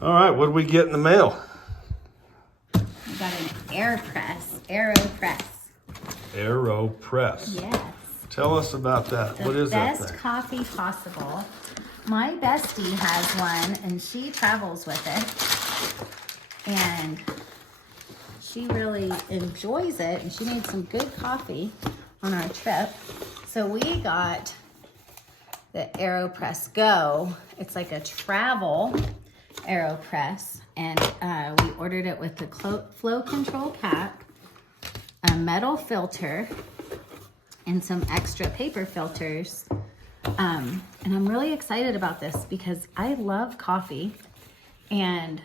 All right, what do we get in the mail? We got an AeroPress. AeroPress. Yes. Tell us about that. What is that Best thing? coffee possible. My bestie has one and she travels with it. And she really enjoys it. And she made some good coffee on our trip. So we got the AeroPress Go. It's like a travel AeroPress. And we ordered it with the flow control cap, a metal filter, and some extra paper filters. And I'm really excited about this because I love coffee, and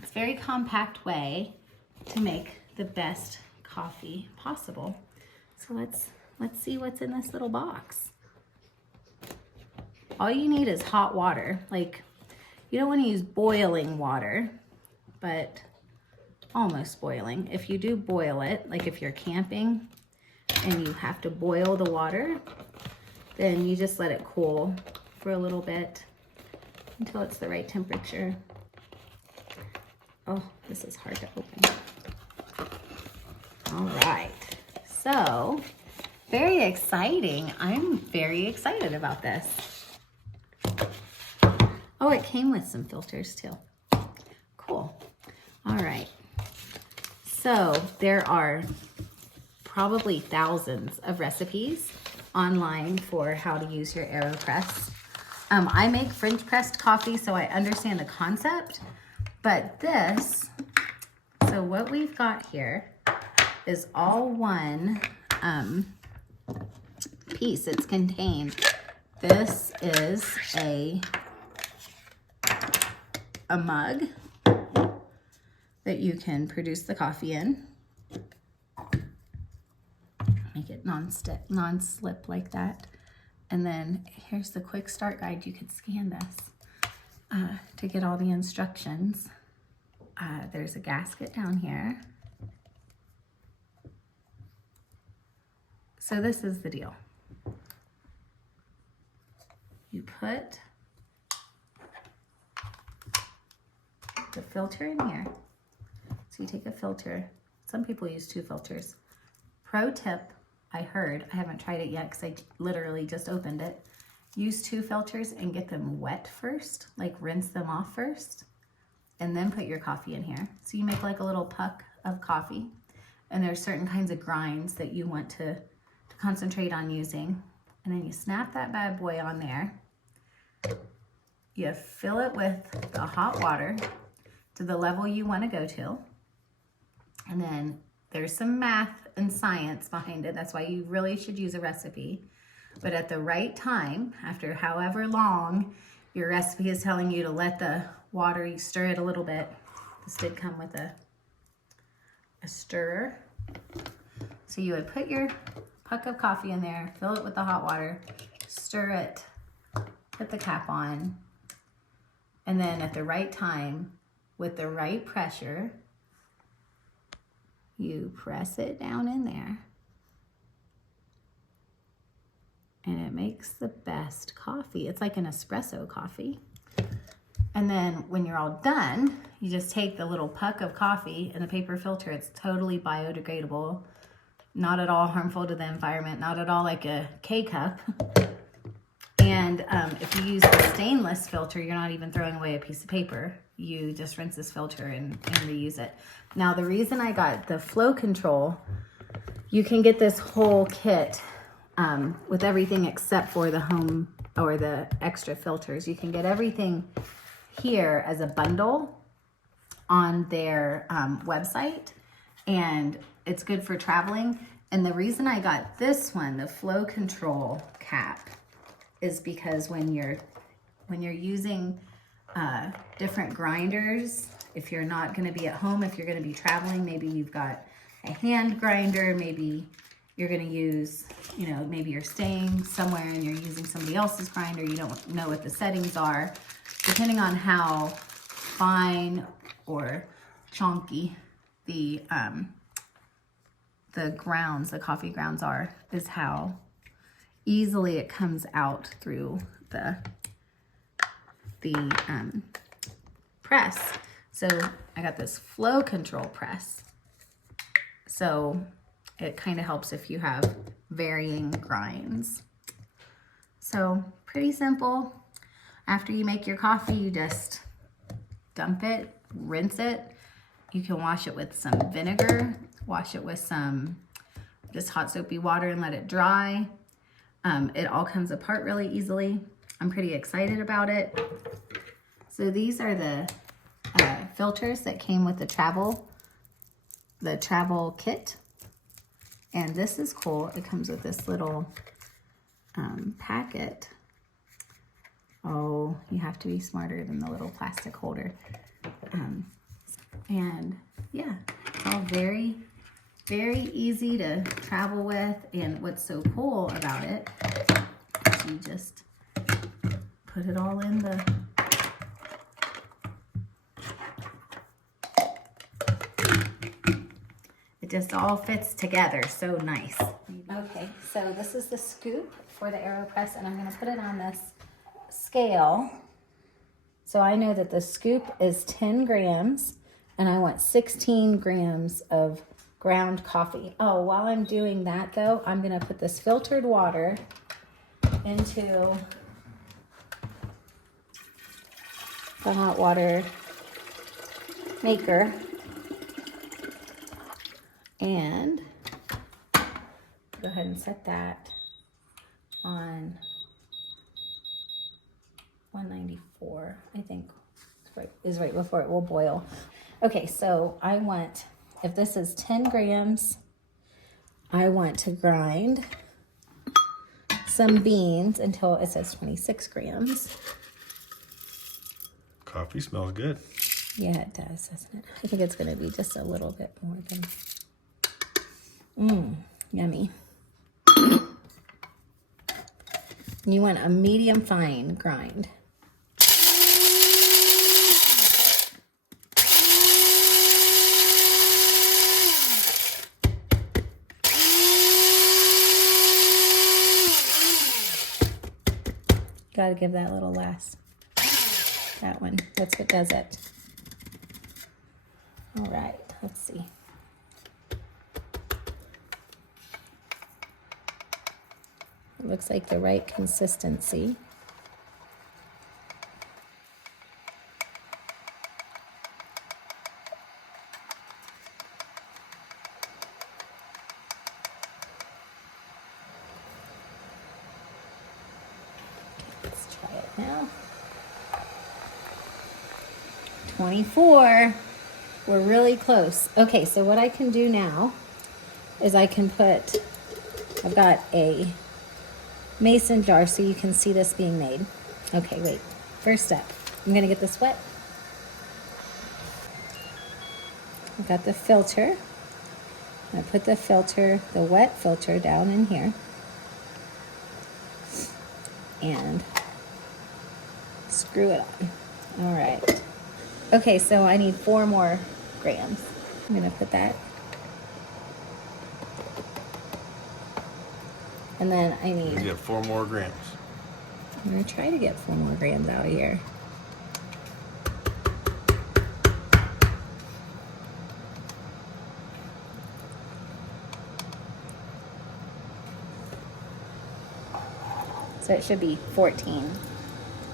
it's a very compact way to make the best coffee possible. So let's see what's in this little box. All you need is hot water. Like, you don't want to use boiling water, but almost boiling. If you do boil it, like if you're camping and you have to boil the water, then you just let it cool for a little bit until it's the right temperature. Oh, this is hard to open. All right, so very exciting. I'm very excited about this. Oh, it came with some filters too. Cool. All right. So there are probably thousands of recipes online for how to use your AeroPress. I make French pressed coffee, so I understand the concept, but so what we've got here is all one piece. It's contained. This is a mug that you can produce the coffee in. Make it non-slip like that. And then here's the quick start guide. You could scan this to get all the instructions. There's a gasket down here. So this is the deal. You put the filter in here. So you take a filter. Some people use 2 filters. Pro tip, I haven't tried it yet because I literally just opened it. Use 2 filters and get them wet first, like rinse them off first, and then put your coffee in here. So you make like a little puck of coffee, and there's certain kinds of grinds that you want to concentrate on using. And then you snap that bad boy on there. You fill it with the hot water to the level you want to go to. And then there's some math and science behind it. That's why you really should use a recipe. But at the right time, after however long your recipe is telling you to let the water, you stir it a little bit. This did come with a stirrer. So you would put your puck of coffee in there, fill it with the hot water, stir it, put the cap on, and then at the right time, with the right pressure, you press it down in there. And it makes the best coffee. It's like an espresso coffee. And then when you're all done, you just take the little puck of coffee and the paper filter. It's totally biodegradable, not at all harmful to the environment, not at all like a K-cup. And if you use the stainless filter, you're not even throwing away a piece of paper. You just rinse this filter and reuse it. Now, the reason I got the flow control, you can get this whole kit with everything except for the home or the extra filters. You can get everything here as a bundle on their website, and it's good for traveling. And the reason I got this one, the flow control cap, is because when you're using different grinders, if you're not going to be at home, if you're going to be traveling, maybe you've got a hand grinder, maybe you're going to use, maybe you're staying somewhere and you're using somebody else's grinder, you don't know what the settings are. Depending on how fine or chunky the grounds, the coffee grounds are, is how easily it comes out through the press. So I got this flow control press. So it kind of helps if you have varying grinds. So pretty simple. After you make your coffee, you just dump it, rinse it. You can wash it with some vinegar, wash it with some just hot soapy water and let it dry. It all comes apart really easily. I'm pretty excited about it. So these are the filters that came with the travel kit. And this is cool. It comes with this little packet. Oh, you have to be smarter than the little plastic holder. And yeah, it's all very, very easy to travel with. And what's so cool about it is you just put it all in the it just all fits together so nice. Okay, so this is the scoop for the AeroPress, and I'm going to put it on this scale. So I know that the scoop is 10 grams, and I want 16 grams of ground coffee. Oh, while I'm doing that though, I'm going to put this filtered water into the hot water maker. And go ahead and set that on 194, I think is right before it will boil. Okay, so I want, if this is 10 grams, I want to grind some beans until it says 26 grams. Coffee smells good. Yeah, it does, doesn't it? I think it's going to be just a little bit more than... Yummy. You want a medium fine grind. Gotta give that a little last. That one, that's what does it. All right, let's see. It looks like the right consistency. Let's try it now. 24. We're really close. Okay, so what I can do now is I can put, I've got a mason jar so you can see this being made. Okay, wait. First step, I'm gonna get this wet. I've got the filter. I put the filter, the wet filter down in here. And screw it on. All right. Okay, so I need 4 more grams. I'm gonna put that. And then I need... You get 4 more grams. I'm gonna try to get 4 more grams out of here. So it should be 14.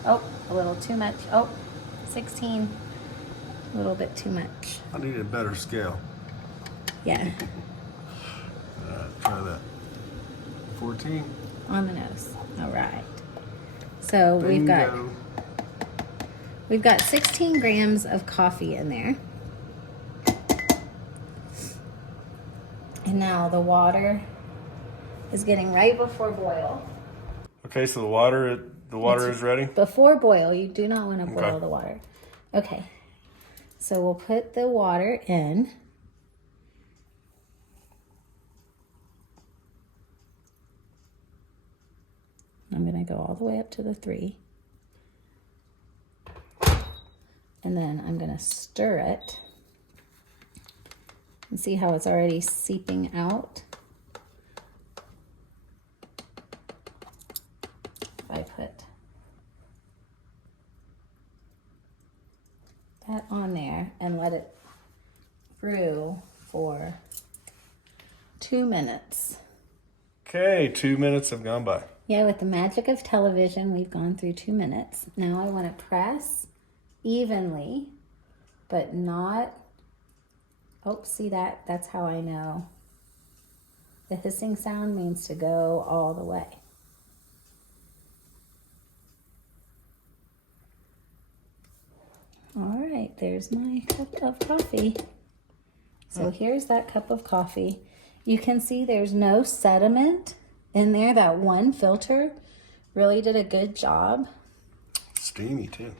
Oh, a little too much. Oh, 16. A little bit too much. I need a better scale. Yeah. Try that. 14. On the nose. All right. So Bingo. we've got 16 grams of coffee in there. And now the water is getting right before boil. Okay, so the water is ready. Before boil, you do not want to boil Okay. the water. Okay. So we'll put the water in. I'm going to go all the way up to the 3. And then I'm going to stir it. And see how it's already seeping out? If I put that on there and let it brew for 2 minutes. Okay, 2 minutes have gone by. Yeah, with the magic of television, we've gone through 2 minutes. Now I want to press evenly, but not, oh, see that? That's how I know. The hissing sound means to go all the way. All right, there's my cup of coffee. So here's that cup of coffee. You can see there's no sediment in there. That one filter really did a good job. Steamy too.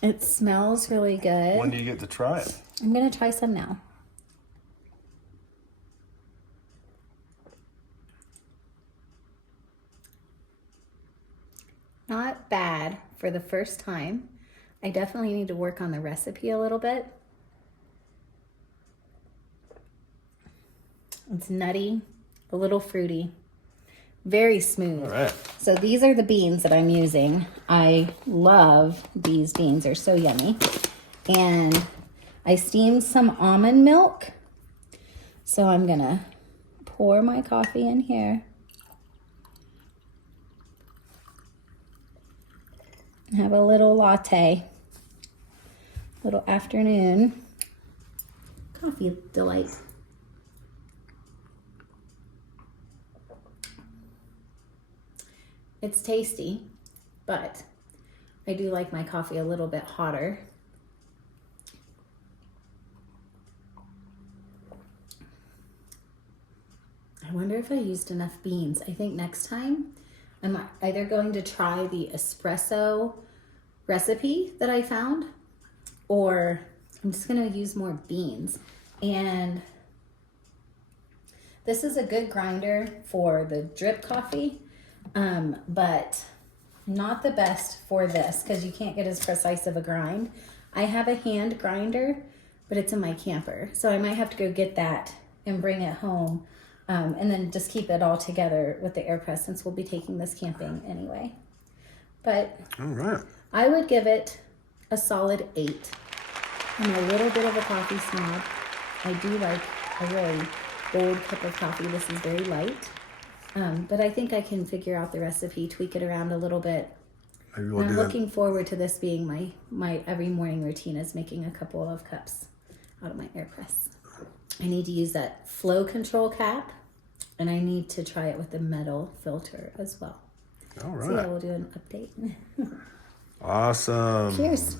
It smells really good. When do you get to try it? I'm gonna try some now. Not bad for the first time. I definitely need to work on the recipe a little bit. It's nutty, a little fruity, very smooth. All right. So these are the beans that I'm using. I love these beans, they're so yummy. And I steamed some almond milk. So I'm gonna pour my coffee in here. Have a little latte, little afternoon coffee delight. It's tasty, but I do like my coffee a little bit hotter. I wonder if I used enough beans. I think next time I'm either going to try the espresso recipe that I found, or I'm just gonna use more beans. And this is a good grinder for the drip coffee, but not the best for this because you can't get as precise of a grind. I have a hand grinder, but it's in my camper. So I might have to go get that and bring it home. And then just keep it all together with the AeroPress since we'll be taking this camping anyway. But All right. I would give it a solid 8. I'm a little bit of a coffee snob. I do like a really bold cup of coffee. This is very light. But I think I can figure out the recipe, tweak it around a little bit. Maybe And we'll I'm do that. looking forward to this being my every morning routine is making a couple of cups out of my AeroPress. I need to use that flow control cap, and I need to try it with the metal filter as well. All So yeah, right. we'll do an update. Awesome. Cheers.